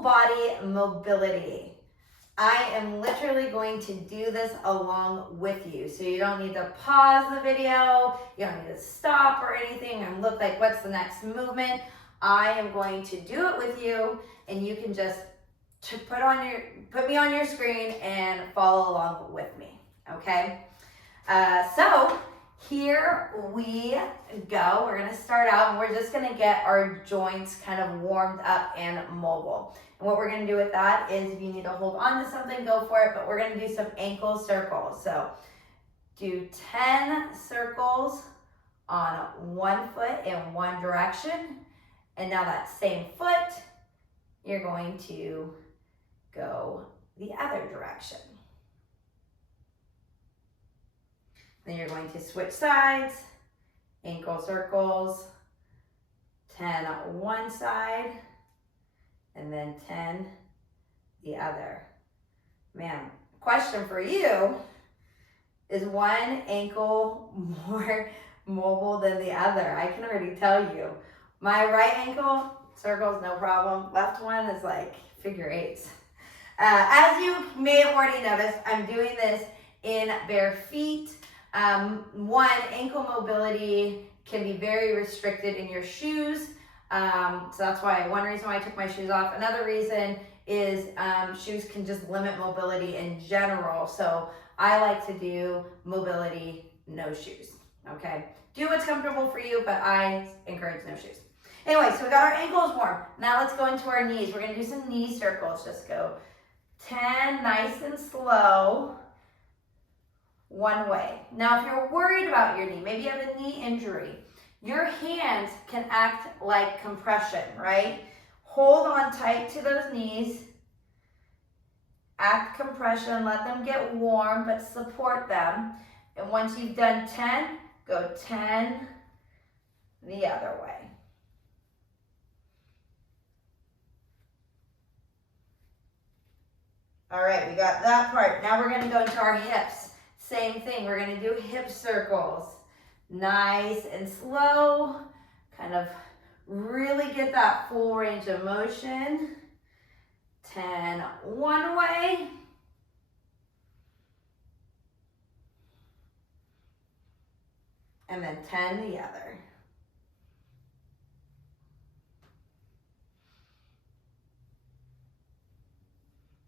full body mobility. I am literally going to do this along with you. So you don't need to pause the video. You don't need to stop or anything and look like what's the next movement. I am going to do it with you, and you can just put me on your screen and follow along with me, okay? So here we go. We're gonna start out and we're just gonna get our joints kind of warmed up and mobile. And what we're gonna do with that is if you need to hold on to something, go for it, but we're gonna do some ankle circles. So do 10 circles on one foot in one direction. And now that same foot, you're going to go the other direction. Then you're going to switch sides, ankle circles, 10 on one side, and then 10 the other. Man, question for you, is one ankle more mobile than the other? I can already tell you. My right ankle, circles, no problem. Left one is like figure eights. As you may have already noticed, I'm doing this in bare feet. One, ankle mobility can be very restricted in your shoes. So that's why, one reason why I took my shoes off. Another reason is shoes can just limit mobility in general. So I like to do mobility, no shoes, okay? Do what's comfortable for you, but I encourage no shoes. Anyway, so we got our ankles warm. Now let's go into our knees. We're gonna do some knee circles. Just go 10, nice and slow, one way. Now, if you're worried about your knee, maybe you have a knee injury, your hands can act like compression, right? Hold on tight to those knees, act compression, let them get warm, but support them. And once you've done 10, go 10 the other way. All right, we got that part. Now we're gonna go into our hips. Same thing, we're gonna do hip circles. Nice and slow, kind of really get that full range of motion. 10 one way. And then 10 the other.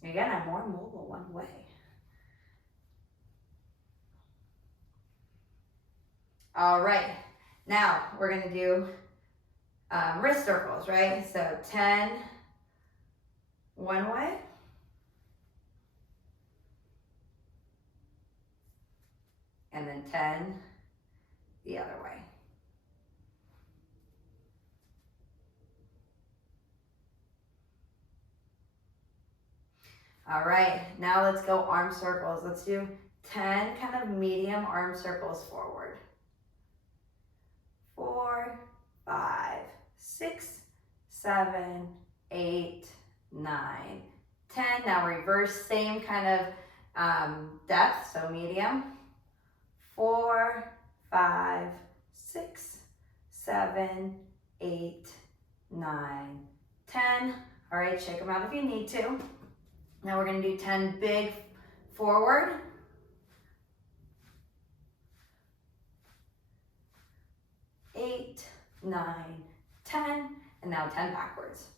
Again, I'm more mobile one way. All right, now we're gonna do wrist circles, right? So 10 one way. And then 10 the other way. All right, now let's go arm circles. Let's do 10 kind of medium arm circles forward. 4, 5, 6, 7, 8, 9, 10. Now reverse, same kind of depth, so medium. 4, 5, 6, 7, 8, 9, 10. All right, shake them out if you need to. Now we're gonna do 10 big forward. 8, 9, 10, and now 10 backwards.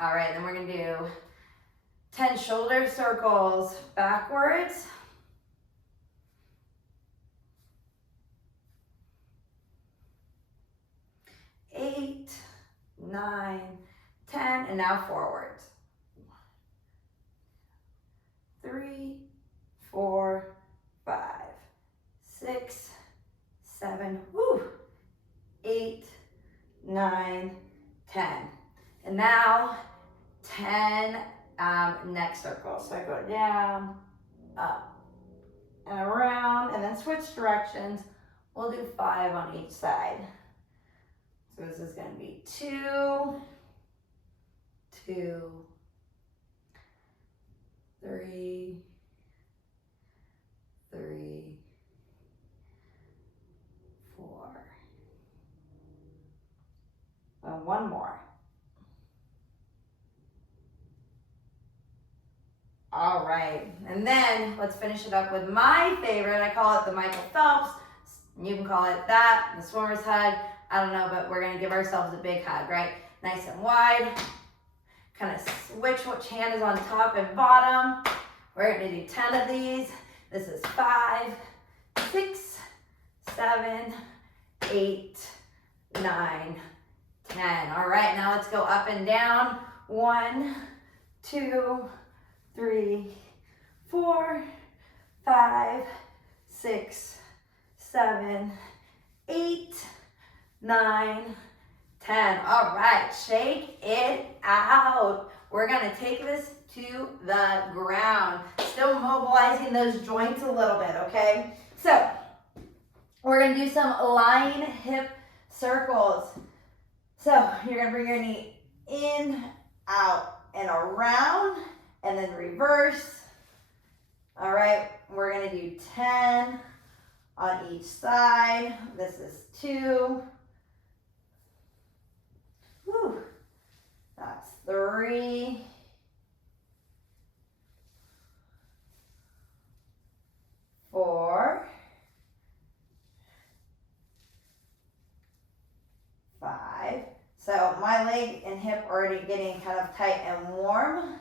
All right, then we're gonna do 10 shoulder circles backwards. 8, 9, 10, and now forwards. 3, 4, 5, 6, 7, 8, 9, 10. And now 10 neck circles. So I go down, up, and around, and then switch directions. We'll do 5 on each side. So this is going to be 2, 2, 3, 3, one more. All right, and then let's finish it up with my favorite. I call it the Michael Phelps. You can call it that, the swimmer's hug. I don't know, but we're gonna give ourselves a big hug, right? Nice and wide. Kind of switch which hand is on top and bottom. We're gonna do 10 of these. This is 5, 6, 7, 8, 9, 10. All right, now let's go up and down. 1, 2, 3, 4, 5, 6, 7, 8, 9, 10. All right, shake it out. We're gonna take this to the ground. Still mobilizing those joints a little bit, okay? So, we're gonna do some lying hip circles. So, you're gonna bring your knee in, out, and around, and then reverse. All right, we're gonna do 10 on each side. This is 2. Whew. That's 3. 4. 5. So my leg and hip are already getting kind of tight and warm.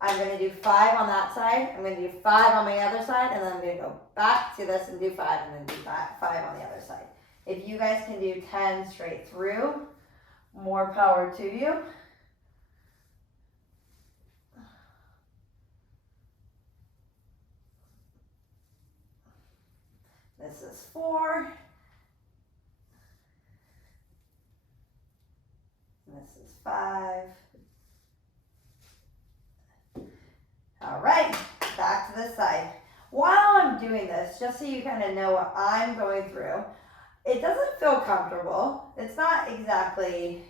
I'm going to do 5 on that side. I'm going to do 5 on my other side, and then I'm going to go back to this and do 5, and then do 5 on the other side. If you guys can do 10 straight through, more power to you. This is 4. This is 5. All right, back to this side. While I'm doing this, just so you kind of know what I'm going through, it doesn't feel comfortable. It's not exactly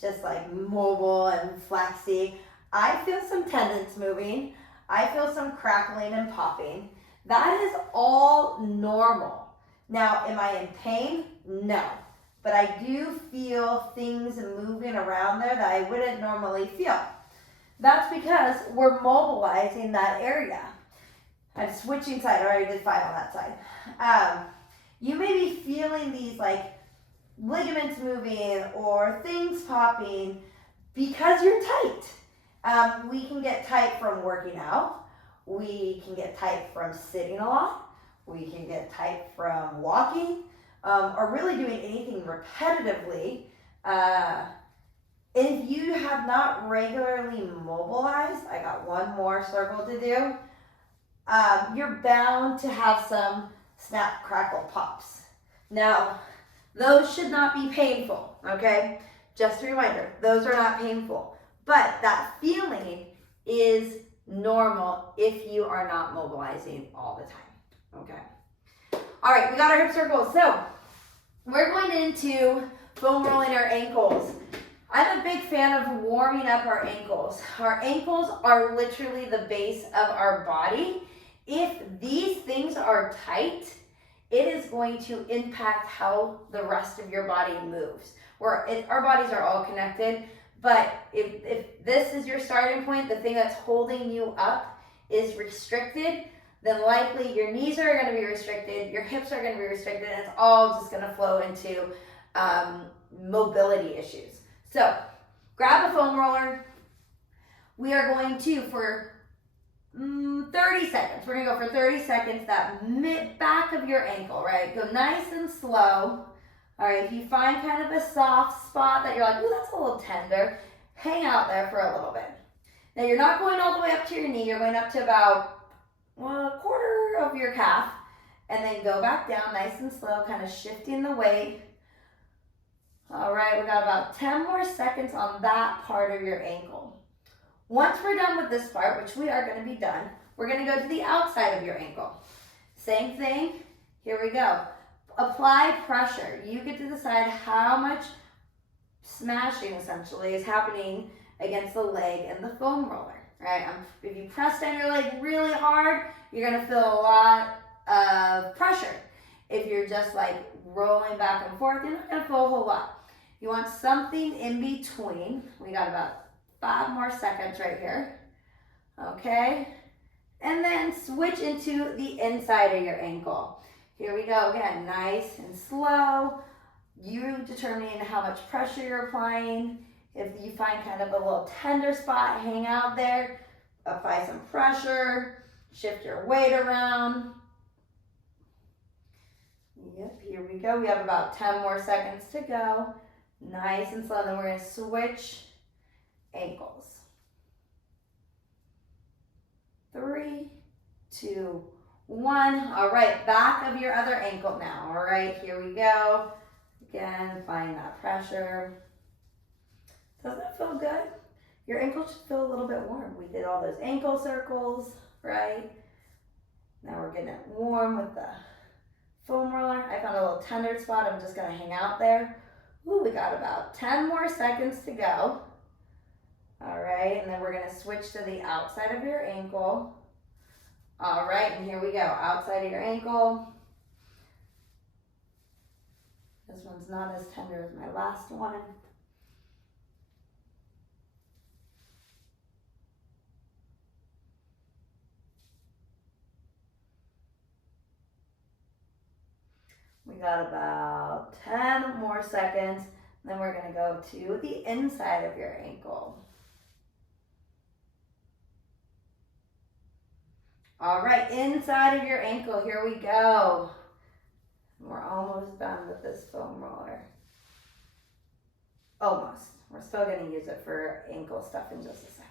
just like mobile and flexy. I feel some tendons moving. I feel some crackling and popping. That is all normal. Now, am I in pain? No. But I do feel things moving around there that I wouldn't normally feel. That's because we're mobilizing that area. I'm switching side. I already did 5 on that side. You may be feeling these like ligaments moving or things popping because you're tight. We can get tight from working out. We can get tight from sitting a lot. We can get tight from walking or really doing anything repetitively. If you have not regularly mobilized, I got one more circle to do, you're bound to have some snap, crackle, pops. Now, those should not be painful, okay? Just a reminder, those are not painful. But that feeling is normal if you are not mobilizing all the time, okay? All right, we got our hip circles. So, we're going into foam rolling our ankles. I'm a big fan of warming up our ankles. Our ankles are literally the base of our body. If these things are tight, it is going to impact how the rest of your body moves. Our bodies are all connected, but if this is your starting point, the thing that's holding you up is restricted, then likely your knees are going to be restricted, your hips are going to be restricted, and it's all just going to flow into mobility issues. So, grab a foam roller. We are going to, for 30 seconds, we're going to go for 30 seconds, that mid back of your ankle, right? Go nice and slow. All right, if you find kind of a soft spot that you're like, ooh, that's a little tender, hang out there for a little bit. Now, you're not going all the way up to your knee. You're going up to about a quarter of your calf, and then go back down nice and slow, kind of shifting the weight. All right, we got about 10 more seconds on that part of your ankle. Once we're done with this part, which we are going to be done, we're going to go to the outside of your ankle. Same thing. Here we go. Apply pressure. You get to decide how much smashing essentially is happening against the leg and the foam roller. Right? If you press down your leg really hard, you're going to feel a lot of pressure. If you're just like rolling back and forth, you're not going to feel a whole lot. You want something in between. We got about 5 more seconds right here. Okay? And then switch into the inside of your ankle. Here we go again, nice and slow. You determining how much pressure you're applying. If you find kind of a little tender spot, hang out there, apply some pressure, shift your weight around. Yep, here we go. We have about 10 more seconds to go. Nice and slow. Then we're going to switch ankles. 3, 2, 1. All right, back of your other ankle now. All right, here we go. Again, find that pressure. Does that feel good? Your ankle should feel a little bit warm. We did all those ankle circles, right? Now we're getting it warm with the foam roller. I found a little tender spot. I'm just going to hang out there. Ooh, we got about 10 more seconds to go. All right, and then we're going to switch to the outside of your ankle. All right, and here we go. Outside of your ankle. This one's not as tender as my last one. We got about 10 more seconds. Then we're going to go to the inside of your ankle. All right, inside of your ankle, here we go. We're almost done with this foam roller. Almost. We're still going to use it for ankle stuff in just a second.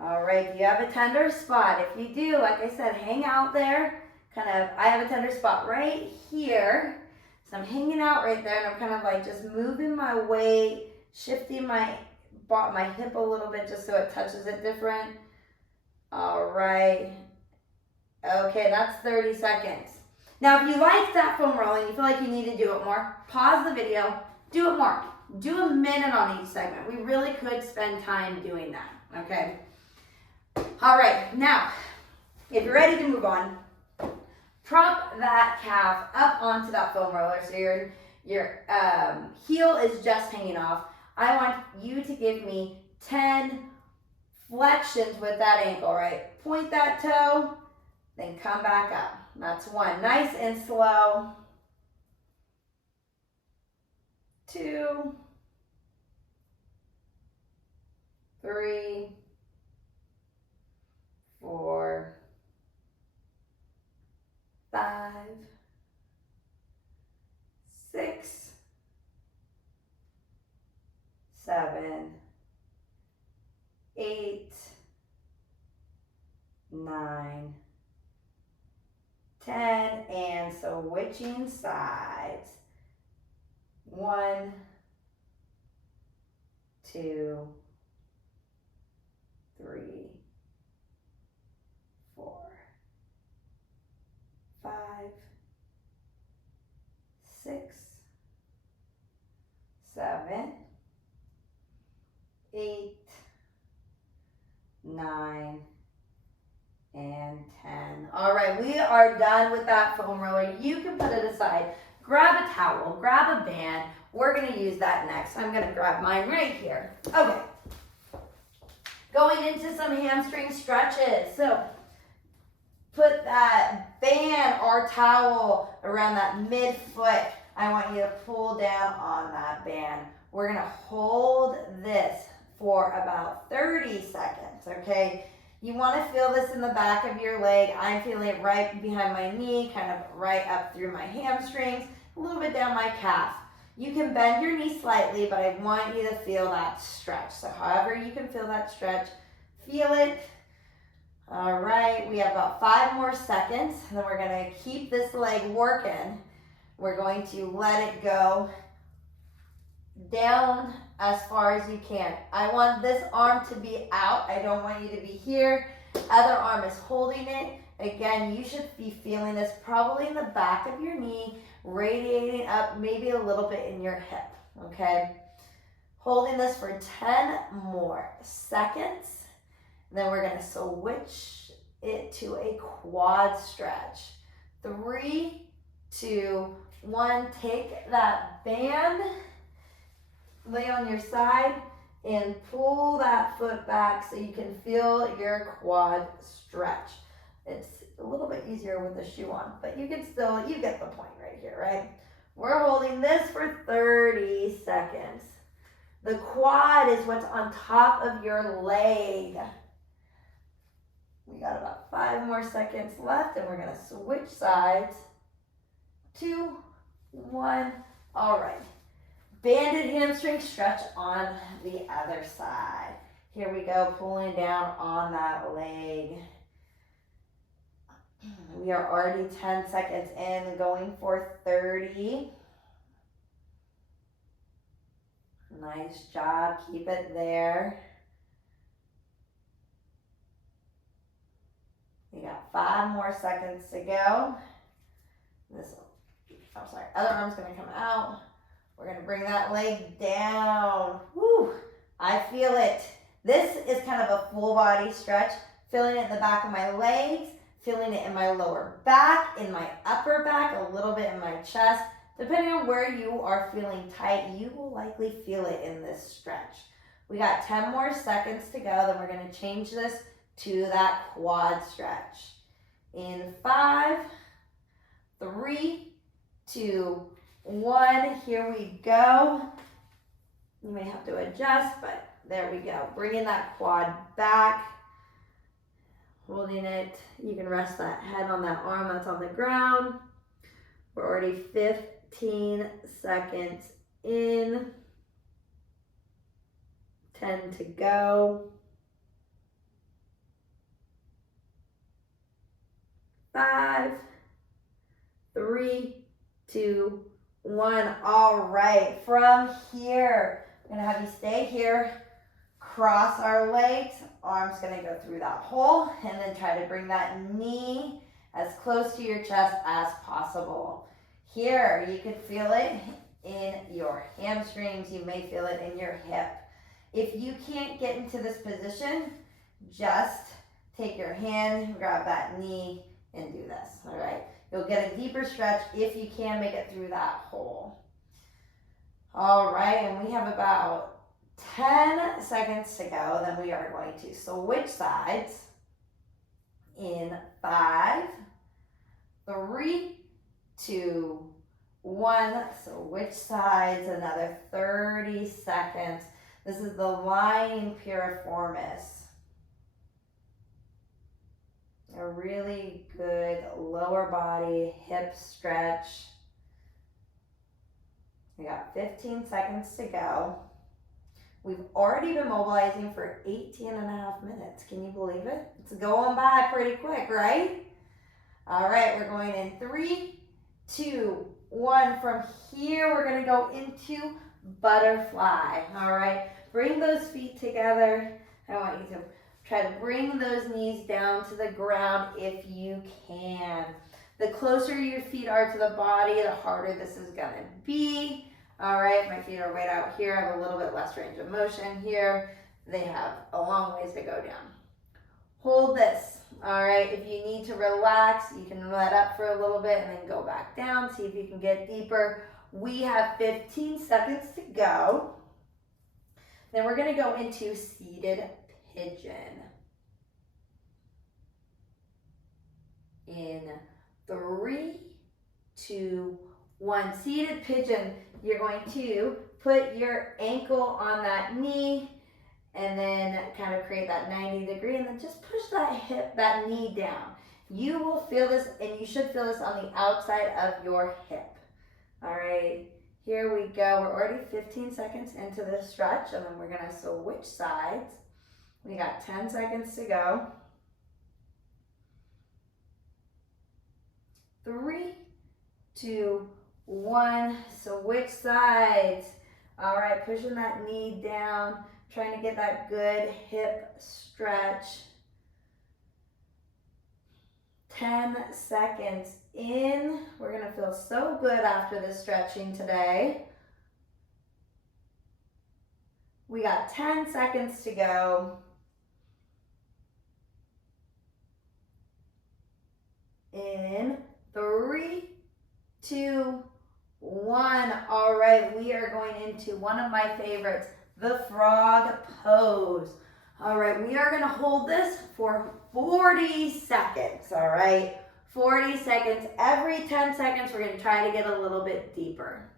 All right, do you have a tender spot? If you do, like I said, hang out there. I have a tender spot right here. So I'm hanging out right there, and I'm kind of like just moving my weight, shifting my hip a little bit just so it touches it different. All right. Okay, that's 30 seconds. Now, if you like that foam roll and you feel like you need to do it more, pause the video, do it more. Do a minute on each segment. We really could spend time doing that, okay? All right, now, if you're ready to move on, prop that calf up onto that foam roller so your heel is just hanging off. I want you to give me 10 flexions with that ankle, right? Point that toe, then come back up. That's 1. Nice and slow. 2, 3, 4, 5, 6, 7, 8, 9, 10, and switching sides. 1, 2, 3, 4, 5, 6, 7, 8, 9, and 10. All right, we are done with that foam roller. You can put it aside. Grab a towel, grab a band. We're gonna use that next. I'm gonna grab mine right here. Okay. Going into some hamstring stretches. So put that band or towel around that midfoot. I want you to pull down on that band. We're gonna hold this for about 30 seconds, okay? You want to feel this in the back of your leg. I'm feeling it right behind my knee, kind of right up through my hamstrings, a little bit down my calf. You can bend your knee slightly, but I want you to feel that stretch. So however you can feel that stretch, feel it. All right, we have about 5 more seconds, and then we're going to keep this leg working. We're going to let it go down as far as you can. I want this arm to be out. I don't want you to be here. Other arm is holding it. Again, you should be feeling this probably in the back of your knee, radiating up maybe a little bit in your hip, okay? Holding this for 10 more seconds. And then we're going to switch it to a quad stretch. 3, 2, 1. Take that band, lay on your side, and pull that foot back so you can feel your quad stretch. It's a little bit easier with the shoe on, but you can still, you get the point right here, right? We're holding this for 30 seconds. The quad is what's on top of your leg. We got about 5 more seconds left, and we're gonna switch sides. 2, 1, all right. Banded hamstring stretch on the other side. Here we go, pulling down on that leg. We are already 10 seconds in, going for 30. Nice job, keep it there. We got 5 more seconds to go. Other arm's gonna come out. We're gonna bring that leg down. Woo, I feel it. This is kind of a full body stretch. Feeling it in the back of my legs, feeling it in my lower back, in my upper back, a little bit in my chest. Depending on where you are feeling tight, you will likely feel it in this stretch. We got 10 more seconds to go, then we're gonna change this to that quad stretch. In 5, 3, 2, 1, here we go. You may have to adjust, but there we go. Bringing that quad back, holding it. You can rest that head on that arm that's on the ground. We're already 15 seconds in. 10 to go. 5, 3, 2, 1. All right, from here, I'm gonna have you stay here, cross our legs, arms gonna go through that hole, and then try to bring that knee as close to your chest as possible. Here, you can feel it in your hamstrings, you may feel it in your hip. If you can't get into this position, just take your hand, grab that knee, and do this, all right? You'll get a deeper stretch if you can make it through that hole. All right, and we have about 10 seconds to go. Then we are going to switch sides in 5, 3, 2, 1. Switch sides, another 30 seconds. This is the lying piriformis. A really good lower body hip stretch. We got 15 seconds to go. We've already been mobilizing for 18.5 minutes. Can you believe it? It's going by pretty quick, right? All right, we're going in 3, 2, 1. From here, we're gonna go into butterfly. All right, bring those feet together. I want you to try to bring those knees down to the ground if you can. The closer your feet are to the body, the harder this is gonna be. All right, my feet are right out here. I have a little bit less range of motion here. They have a long ways to go down. Hold this. All right, if you need to relax, you can let up for a little bit and then go back down. See if you can get deeper. We have 15 seconds to go. Then we're gonna go into seated pigeon. In 3, 2, 1. Seated pigeon. You're going to put your ankle on that knee and then kind of create that 90-degree and then just push that knee down. You will feel this, and you should feel this on the outside of your hip. All right, here we go. We're already 15 seconds into this stretch, and then we're gonna switch sides. We got 10 seconds to go. 3, 2, 1. Switch sides. All right, pushing that knee down, trying to get that good hip stretch. 10 seconds in. We're gonna feel so good after this stretching today. We got 10 seconds to go. In 3, 2, right, we are going into one of my favorites, the frog pose. All right, we are gonna hold this for 40 seconds, all right? 40 seconds. Every 10 seconds, we're gonna try to get a little bit deeper.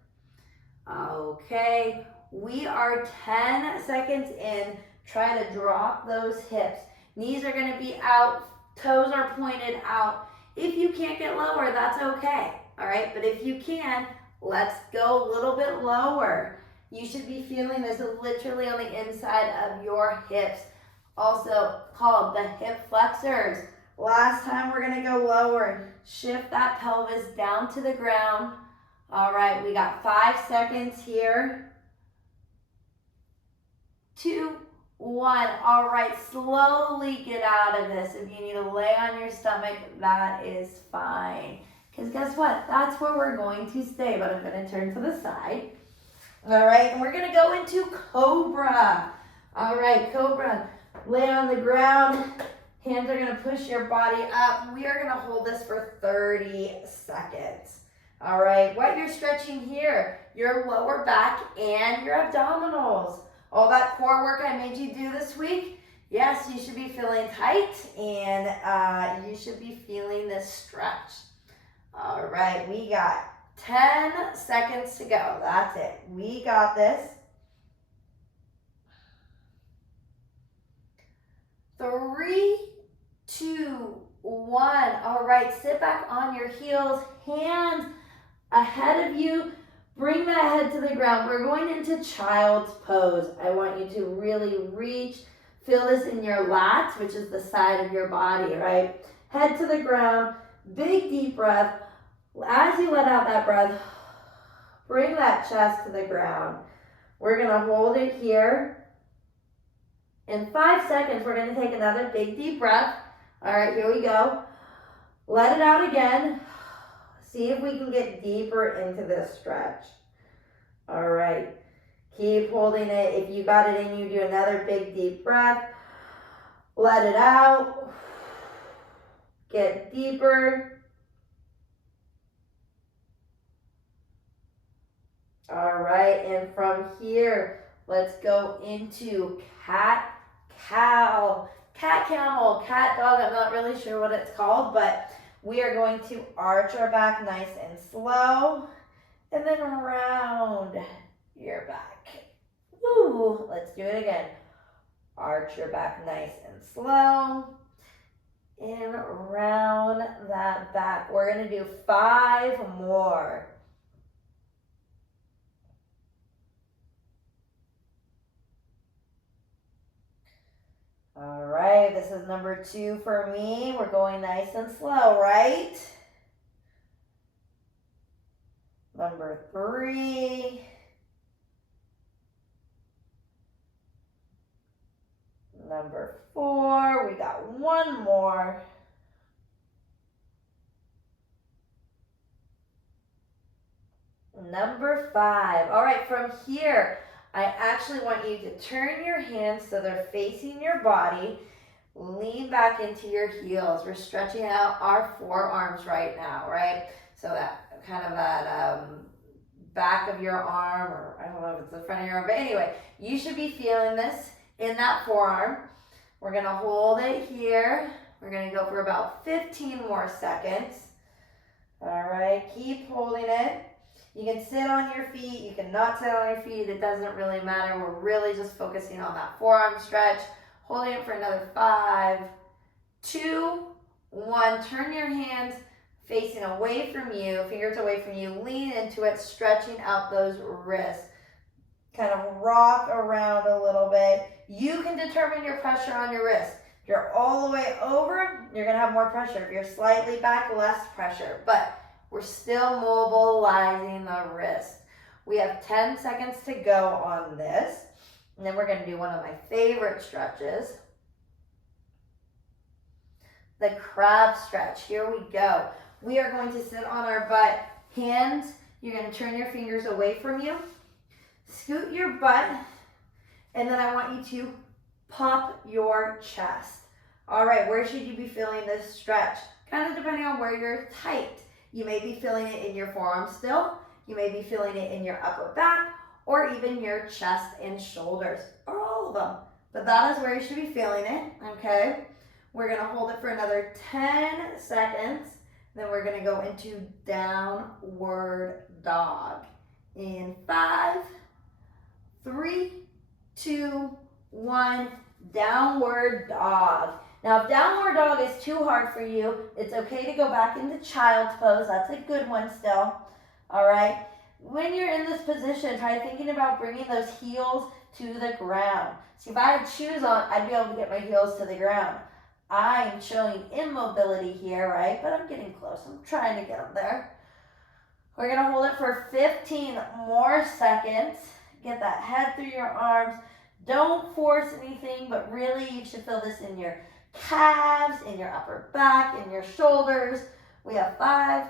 Okay, we are 10 seconds in. Try to drop those hips. Knees are gonna be out, toes are pointed out. If you can't get lower, that's okay, all right? But if you can, let's go a little bit lower. You should be feeling this literally on the inside of your hips, also called the hip flexors. Last time, we're gonna go lower. Shift that pelvis down to the ground. All right, we got 5 seconds here. 2, 1. All right, slowly get out of this. If you need to lay on your stomach, that is fine. Because guess what? That's where we're going to stay, but I'm gonna turn to the side. All right, and we're gonna go into Cobra. All right, Cobra, lay on the ground. Hands are gonna push your body up. We are gonna hold this for 30 seconds. All right, what you're stretching here, your lower back and your abdominals. All that core work I made you do this week, yes, you should be feeling tight and you should be feeling this stretch. All right, we got 10 seconds to go. That's it. We got this. 3, 2, 1. All right, sit back on your heels, hands ahead of you. Bring that head to the ground. We're going into child's pose. I want you to really reach. Feel this in your lats, which is the side of your body, right? Head to the ground. Big deep breath. As you let out that breath, bring that chest to the ground. We're going to hold it here. In 5 seconds, we're going to take another big deep breath. All right, here we go. Let it out again. See if we can get deeper into this stretch. All right, keep holding it. If you got it in you, do another big deep breath. Let it out. Get deeper. All right, and from here, let's go into cat-cow. Cat-camel, cat-dog, I'm not really sure what it's called, but we are going to arch our back nice and slow, and then round your back. Woo, let's do it again. Arch your back nice and slow, and round that back. We're gonna do 5 more. All right, this is number 2 for me. We're going nice and slow, right? Number 3. Number 4. We got 1 more. Number 5. All right, from here, I actually want you to turn your hands so they're facing your body. Lean back into your heels. We're stretching out our forearms right now, right? So that kind of that back of your arm, or I don't know if it's the front of your arm, but anyway, you should be feeling this in that forearm. We're gonna hold it here. We're gonna go for about 15 more seconds. All right, keep holding it. You can sit on your feet, you cannot sit on your feet, it doesn't really matter. We're really just focusing on that forearm stretch. Holding it for another 5, 2, 1. Turn your hands facing away from you, fingers away from you. Lean into it, stretching out those wrists. Kind of rock around a little bit. You can determine your pressure on your wrist. If you're all the way over, you're gonna have more pressure. If you're slightly back, less pressure. But we're still mobilizing the wrist. We have 10 seconds to go on this. And then we're going to do one of my favorite stretches. The crab stretch. Here we go. We are going to sit on our butt. Hands, you're going to turn your fingers away from you. Scoot your butt. And then I want you to pop your chest. All right, where should you be feeling this stretch? Kind of depending on where you're tight. You may be feeling it in your forearm still. You may be feeling it in your upper back or even your chest and shoulders, or all of them. But that is where you should be feeling it, okay? We're gonna hold it for another 10 seconds. Then we're gonna go into downward dog. In 5, 3, 2, 1, downward dog. Now, if downward dog is too hard for you, it's okay to go back into child's pose. That's a good one still, all right? When you're in this position, try thinking about bringing those heels to the ground. See, if I had shoes on, I'd be able to get my heels to the ground. I'm showing immobility here, right? But I'm getting close. I'm trying to get them there. We're going to hold it for 15 more seconds. Get that head through your arms. Don't force anything, but really you should feel this in your calves, in your upper back, in your shoulders. We have 5,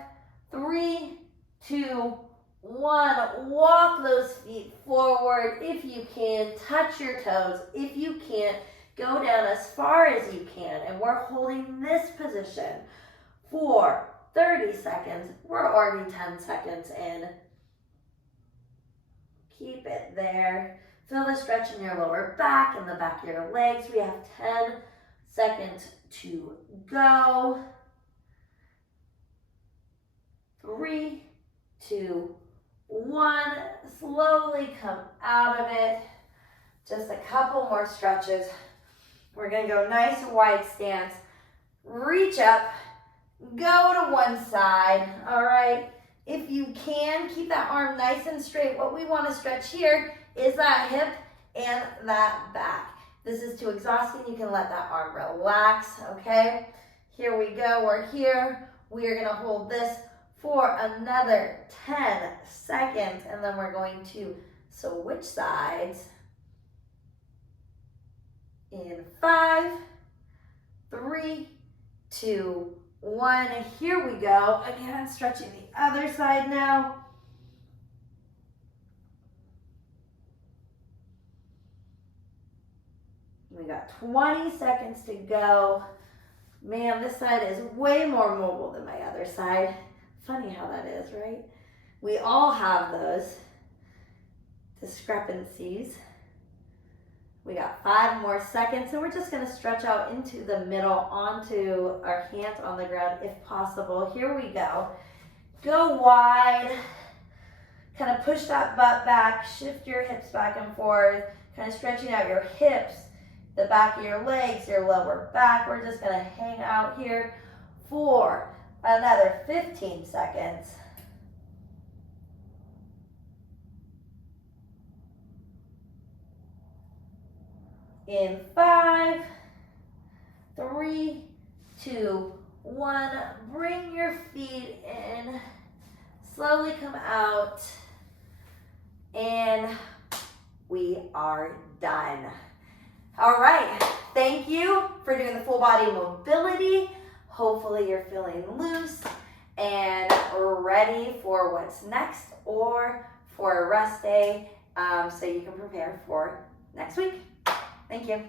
3, 2, 1. Walk those feet forward if you can. Touch your toes. If you can't, go down as far as you can. And we're holding this position for 30 seconds. We're already 10 seconds in. Keep it there. Feel the stretch in your lower back and the back of your legs. We have 10 seconds to go. 3, 2, 1. Slowly come out of it. Just a couple more stretches. We're going to go nice wide stance. Reach up. Go to one side. All right. If you can, keep that arm nice and straight. What we want to stretch here is that hip and that back. This is too exhausting. You can let that arm relax, okay? Here we go. We're here. We are going to hold this for another 10 seconds, and then we're going to switch sides. In 5, 3, 2, 1. And here we go. Again, stretching the other side now. We got 20 seconds to go. Man, this side is way more mobile than my other side. Funny how that is, right? We all have those discrepancies. We got 5 more seconds, and we're just going to stretch out into the middle, onto our hands on the ground if possible. Here we go. Go wide. Kind of push that butt back. Shift your hips back and forth. Kind of stretching out your hips, the back of your legs, your lower back. We're just going to hang out here for another 15 seconds. In 5, 3, 2, 1. Bring your feet in. Slowly come out. And we are done. All right. Thank you for doing the full body mobility. Hopefully you're feeling loose and ready for what's next or for a rest day so you can prepare for next week. Thank you.